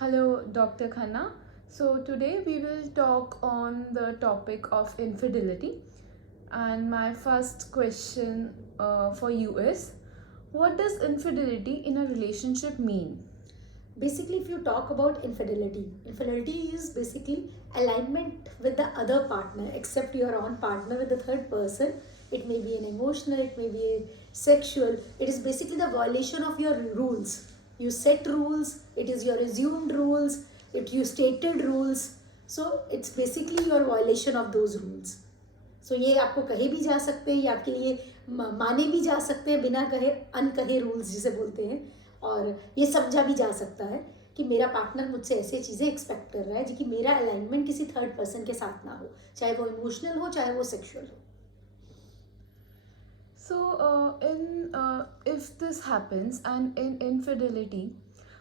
Hello, Dr. Khanna. So, today we will talk on the topic of infidelity. And my first question for you is, what does infidelity in a relationship mean? Basically, if you talk about infidelity is basically alignment with the other partner except your own partner with the third person. It may be an emotional, it may be a sexual. It is basically the violation of your rules. You set rules, it is your assumed rules, it you stated rules. So it's basically your violation of those rules. सो ये आपको कहे भी जा सकते हैं, ये आपके लिए माने भी जा सकते हैं बिना कहे, अनकहे रूल्स जिसे बोलते हैं। और ये समझा भी जा सकता है कि मेरा पार्टनर मुझसे ऐसे चीज़ें एक्सपेक्ट कर रहा है जी कि मेरा अलाइनमेंट किसी थर्ड पर्सन के साथ ना हो, चाहे वो इमोशनल हो चाहे वो सेक्सुअल हो। So, if this happens and in infidelity,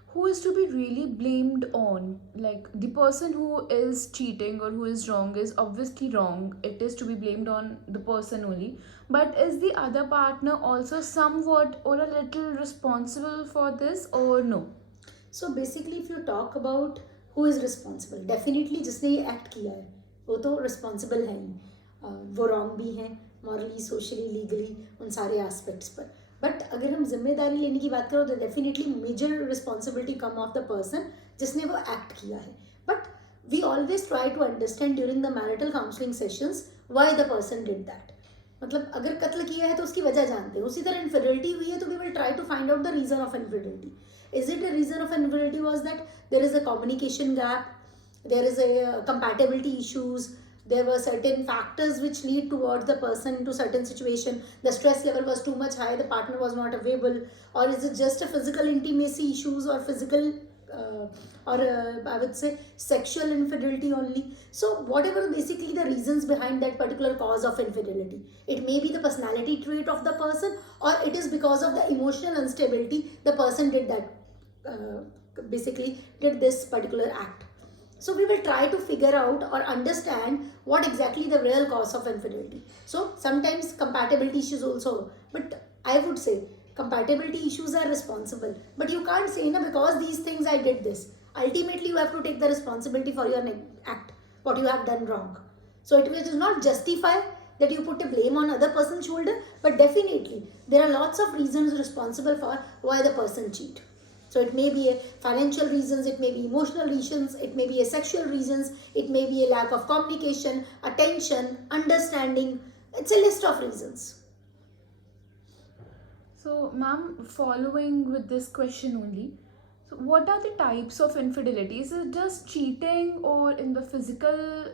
who is to be really blamed on? Like the person who is cheating or who is wrong is obviously wrong. It is to be blamed on the person only. But is the other partner also somewhat or a little responsible for this or no? So basically if you talk about who is responsible, definitely जिसने ये act किया है वो तो responsible है ही। वो wrong भी हैं मॉरली, सोशली, लीगली, उन सारे एस्पेक्ट्स पर। बट अगर हम जिम्मेदारी लेने की बात करें तो definitely major responsibility come of the person जिसने वो एक्ट किया है। But we always try to understand during the marital counselling sessions why the person did that. मतलब अगर कत्ल किया है तो उसकी वजह जानते हैं, उसी तरह इन्फिडेलिटी हुई है तो we will try to find out the reason of infidelity. Is it the reason of infidelity was that there is a communication gap, there is a compatibility issues, there were certain factors which lead towards the person into certain situation, the stress level was too much high, the partner was not available, or is it just a physical intimacy issues or physical I would say sexual infidelity only. So whatever basically the reasons behind that particular cause of infidelity, it may be the personality trait of the person or it is because of the emotional instability the person did that, basically did this particular act. So we will try to figure out or understand what exactly the real cause of infidelity. So sometimes compatibility issues also, but I would say compatibility issues are responsible, but you can't say na because these things I did this. Ultimately you have to take the responsibility for your act, what you have done wrong. So it does not justify that you put a blame on other person's shoulder, but definitely there are lots of reasons responsible for why the person cheat. So it may be a financial reasons, it may be emotional reasons, it may be a sexual reasons, it may be a lack of communication, attention, understanding. It's a list of reasons. So, ma'am, following with this question only, so what are the types of infidelity? Is it just cheating or in the physical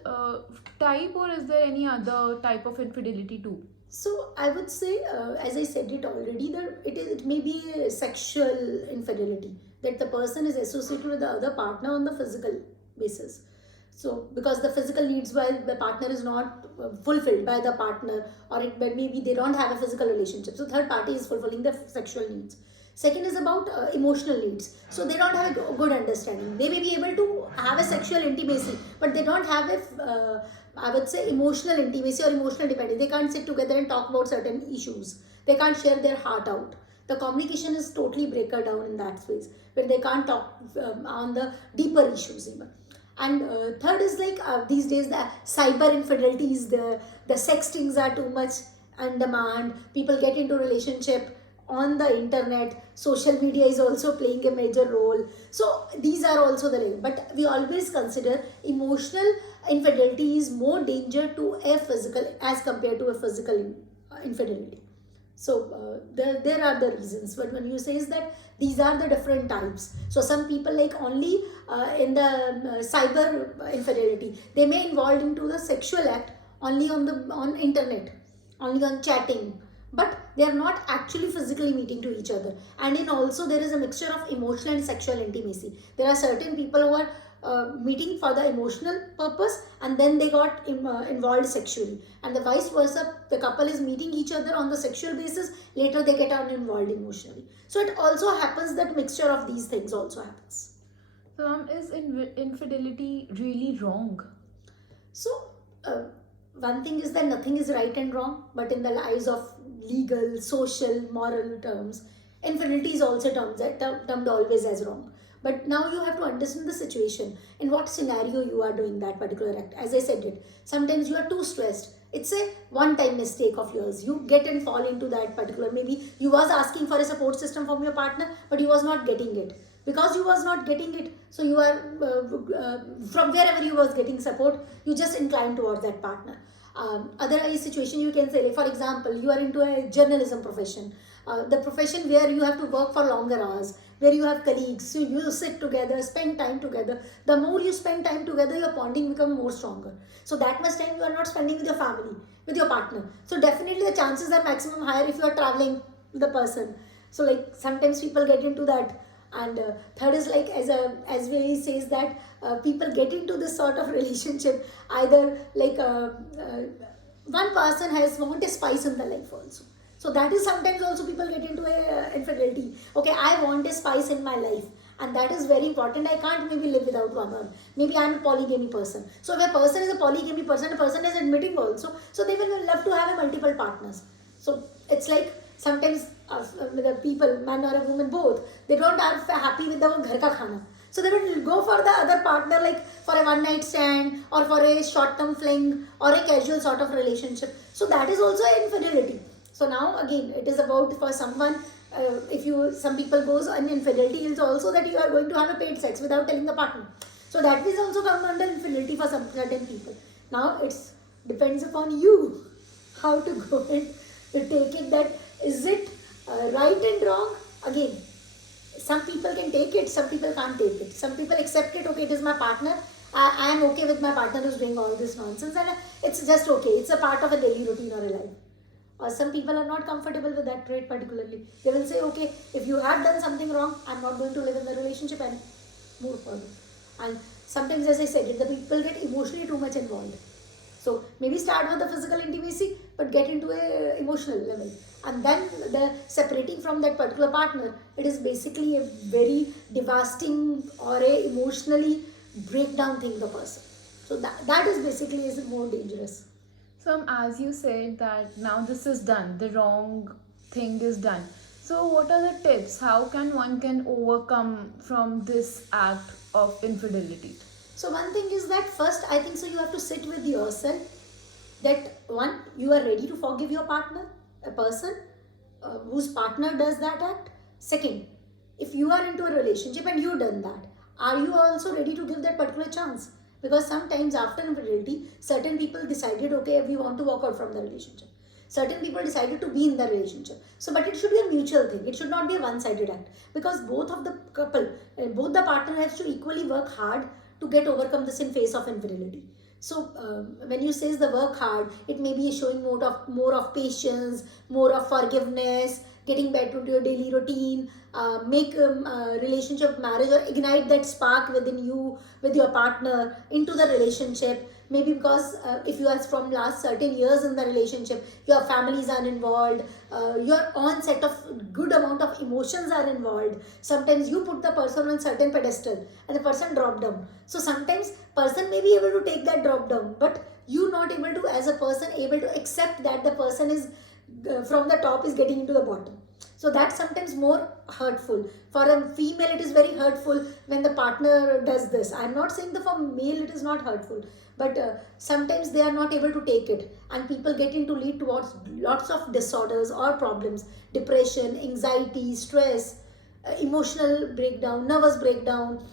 type, or is there any other type of infidelity too? So I would say, as I said it already, that it may be a sexual infidelity, that the person is associated with the other partner on the physical basis. So because the physical needs by the partner is not fulfilled by the partner, or it maybe they don't have a physical relationship. So third party is fulfilling the sexual needs. Second is about emotional needs. So they don't have a good understanding. They may be able to have a sexual intimacy, but they don't have a I would say emotional intimacy or emotional dependence. They can't sit together and talk about certain issues. They can't share their heart out. The communication is totally breaker down in that space when they can't talk on the deeper issues even. And third is like these days the cyber infidelities, the sextings are too much on demand. People get into relationship on the internet. Social media is also playing a major role. So these are also the level. But we always consider emotional infidelity is more danger to a physical as compared to a physical infidelity. So there are the reasons, but when you say is that these are the different types. So some people like only in the cyber infidelity, they may involve into the sexual act only on internet, only on chatting, but they are not actually physically meeting to each other. And in also there is a mixture of emotional and sexual intimacy. There are certain people who are meeting for the emotional purpose and then they got involved sexually, and the vice versa, the couple is meeting each other on the sexual basis, later they get involved emotionally. So it also happens that mixture of these things also happens. So, is infidelity really wrong? So one thing is that nothing is right and wrong, but in the lives of legal, social, moral terms, infidelity is also termed always as wrong. But now you have to understand the situation, in what scenario you are doing that particular act. As I said it, sometimes you are too stressed. It's a one time mistake of yours. You get and fall into that particular, maybe you was asking for a support system from your partner, but you was not getting it. Because you was not getting it, so you are from wherever you was getting support, you just incline towards that partner. Otherwise situation, you can say, like, for example, you are into a journalism profession, the profession where you have to work for longer hours, where you have colleagues, so you sit together, spend time together. The more you spend time together, your bonding become more stronger. So that much time you are not spending with your family, with your partner, so definitely the chances are maximum higher if you are traveling with the person. So like sometimes people get into that. And third is like, as we says that people get into this sort of relationship, either like one person has want a spice in the life also. So that is sometimes also people get into a infidelity. Okay, I want a spice in my life, and that is very important. I can't maybe live without one, or maybe I'm a polygamy person. So if a person is a polygamy person, a person is admitting also, so they will love to have a multiple partners. So it's like sometimes the people, man or a woman, both, they don't are happy with the ghar ka khana. So they will go for the other partner, like for a one night stand or for a short term fling or a casual sort of relationship. So that is also an infidelity. So now again, it is about for someone. If you, some people goes on infidelity is also that you are going to have a paid sex without telling the partner. So that is also come under infidelity for some certain people. Now it's depends upon you how to go and take it, that is it right and wrong. Again, some people can take it, some people can't take it. Some people accept it, okay, it is my partner, I am okay with my partner who's doing all this nonsense, and it's just okay, it's a part of a daily routine or a life. Or some people are not comfortable with that trait particularly. They will say, okay, if you have done something wrong, I'm not going to live in the relationship and move forward. And sometimes, as I said, the people get emotionally too much involved. So maybe start with the physical intimacy, but get into a emotional level, and then the separating from that particular partner, it is basically a very devastating or a emotionally breakdown thing the person. So that is basically is more dangerous. So, as you said that now this is done, the wrong thing is done. So, what are the tips? How can one can overcome from this act of infidelity? So one thing is that first, I think so you have to sit with yourself, that one, you are ready to forgive your partner, a person whose partner does that act. Second, if you are into a relationship and you done that, are you also ready to give that particular chance? Because sometimes after infidelity, certain people decided, okay, we want to walk out from the relationship. Certain people decided to be in the relationship. So, but it should be a mutual thing. It should not be a one-sided act, because both of the couple, both the partner has to equally work hard to get overcome this in face of infidelity. So when you says the work hard, it may be showing more of patience, more of forgiveness, getting back into your daily routine, make relationship, marriage, or ignite that spark within you with your partner into the relationship. Maybe because if you are from last certain years in the relationship, your families are involved, your own set of good amount of emotions are involved. Sometimes you put the person on certain pedestal and the person drop down. So sometimes person may be able to take that drop down, but you not able to, as a person, able to accept that the person is from the top is getting into the bottom. So that's sometimes more hurtful. For a female, it is very hurtful when the partner does this. I'm not saying that for male it is not hurtful, but sometimes they are not able to take it, and people get into lead towards lots of disorders or problems, depression, anxiety, stress, emotional breakdown, nervous breakdown,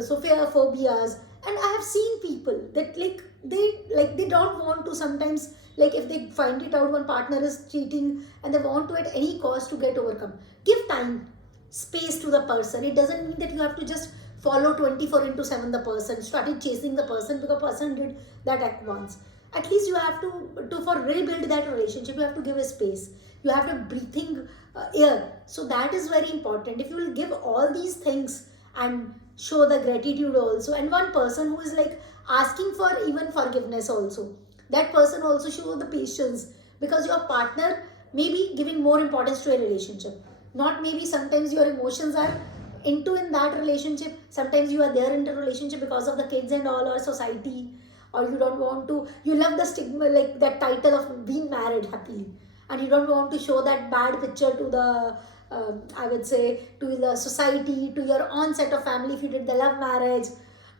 so fear, phobias. And I have seen people that they don't want to sometimes, like if they find it out one partner is cheating and they want to at any cost to get overcome, give time, space to the person. It doesn't mean that you have to just follow 24 into 7 the person, started chasing the person because person did that at once. At least you have to for rebuild that relationship, you have to give a space, you have to breathing air. So that is very important. If you will give all these things and show the gratitude also, and one person who is like asking for even forgiveness also, that person also show the patience, because your partner may be giving more importance to a relationship, not maybe sometimes your emotions are into in that relationship. Sometimes you are there in the relationship because of the kids and all, or society, or you don't want to, you love the stigma, like that title of being married happily, and you don't want to show that bad picture to the I would say, to the society, to your own set of family if you did the love marriage.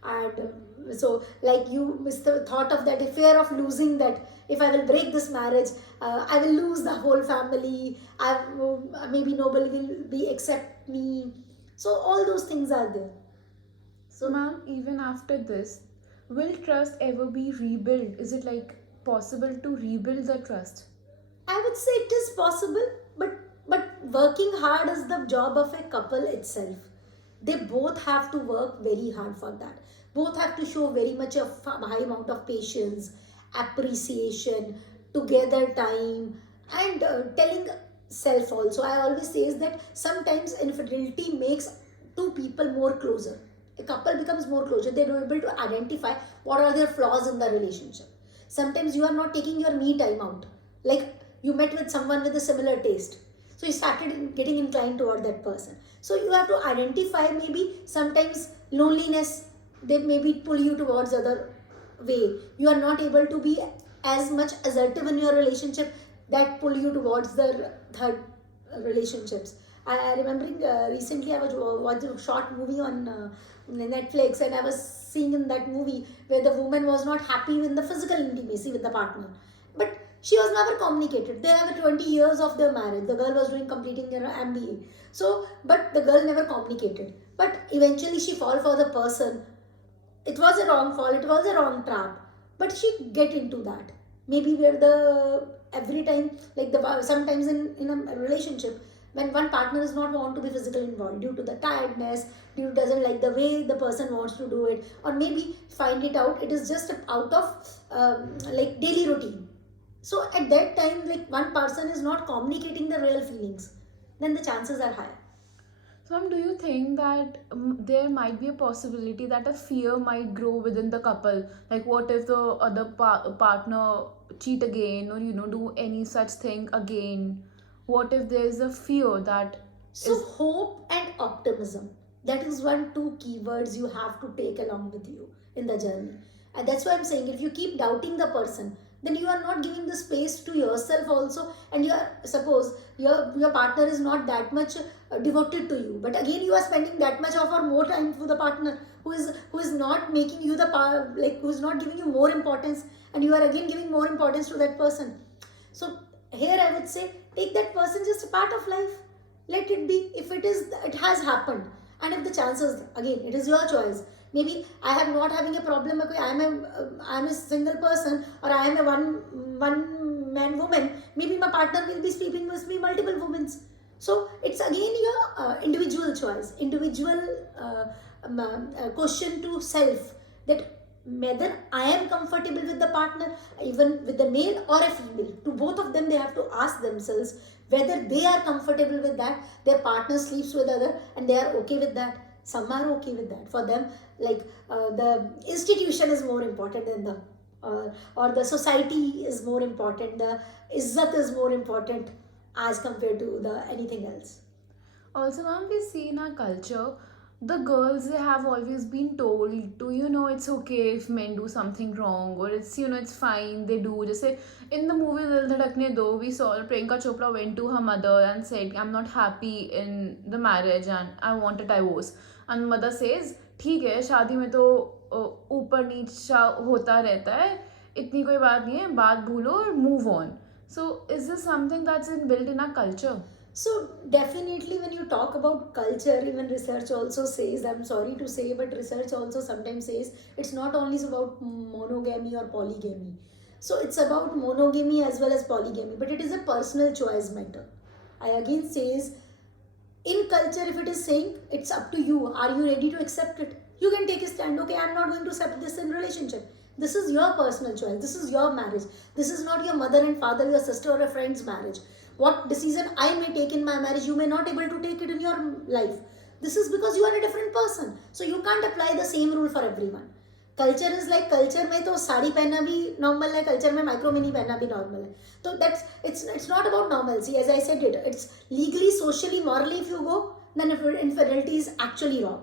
And so, like, you miss the thought of that fear of losing, that if I will break this marriage, I will lose the whole family. Maybe nobody will be accept me. So all those things are there. So, So ma'am, even after this, will trust ever be rebuilt? Is it like possible to rebuild the trust? I would say it is possible, but working hard is the job of a couple itself. They both have to work very hard for that. Both have to show very much of high amount of patience, appreciation, together time, and telling self also. I always say is that sometimes infidelity makes two people more closer. A couple becomes more closer. They're able to identify what are their flaws in the relationship. Sometimes you are not taking your me time out. Like, you met with someone with a similar taste, so you started getting inclined toward that person. So you have to identify, maybe sometimes loneliness, they maybe pull you towards other way. You are not able to be as much assertive in your relationship, that pull you towards the third relationships. I remembering recently I was watching a short movie on Netflix, and I was seeing in that movie where the woman was not happy with the physical intimacy with the partner, but she was never communicated. They have 20 years of their marriage. The girl was doing completing her MBA. So, but the girl never communicated. But eventually she fall for the person. It was a wrong fall. It was a wrong trap. But she get into that. Maybe where the every time, like the sometimes in a relationship, when one partner is not want to be physically involved due to the tiredness, due doesn't like the way the person wants to do it, or maybe find it out it is just out of like daily routine. So at that time, like, one person is not communicating the real feelings, then the chances are higher. So, ma'am, do you think that there might be a possibility that a fear might grow within the couple? Like, what if the other partner cheat again, or do any such thing again? What if there's a fear that So is hope and optimism, that is one two keywords you have to take along with you in the journey. And that's why I'm saying, if you keep doubting the person, then you are not giving the space to yourself also. And you are, suppose your partner is not that much devoted to you, but again you are spending that much of or more time for the partner who is not making you the like, who is not giving you more importance, and you are again giving more importance to that person. So here I would say, take that person just a part of life. Let it be. If it is, it has happened. And if the chances, again, it is your choice. Maybe I am not having a problem. Okay, I am a single person, or I am a one man woman. Maybe my partner will be sleeping with me multiple women. So it's again your individual choice, individual question to self, that whether I am comfortable with the partner, even with the male or a female. To both of them, they have to ask themselves whether they are comfortable with that. Their partner sleeps with other, and they are okay with that. Some are okay with that. For them, like, the institution is more important than the or the society is more important. The izzat is more important as compared to the anything else. also, ma'am, we see in our culture, the girls, they have always been told to, it's okay if men do something wrong, or it's fine, they do. Just say in the movie Dil Dhadakne Do, we saw Priyanka Chopra went to her mother and said, I'm not happy in the marriage and I want a divorce. And mother says, ठीक है, शादी में तो ऊपर नीचा होता रहता है, इतनी कोई बात नहीं है, बात भूलो और move on. So is this something that's built in our culture? So definitely, when you talk about culture, even research also says, I'm sorry to say, but research also sometimes says it's not only about monogamy or polygamy. So it's about monogamy as well as polygamy, but it is a personal choice matter. I again says, in culture, if it is saying, it's up to you, are you ready to accept it? You can take a stand. Okay, I'm not going to accept this in relationship. This is your personal choice. This is your marriage. This is not your mother and father, your sister or a friend's marriage. What decision I may take in my marriage, you may not able to take it in your life. This is because you are a different person. So you can't apply the same rule for everyone. Culture is like, culture में तो साड़ी पहनना भी normal है, culture में micro mini पहनना भी normal है. तो that's it's not about normal. See as I said it, it's legally, socially, morally, if you go, then infidelity is actually wrong.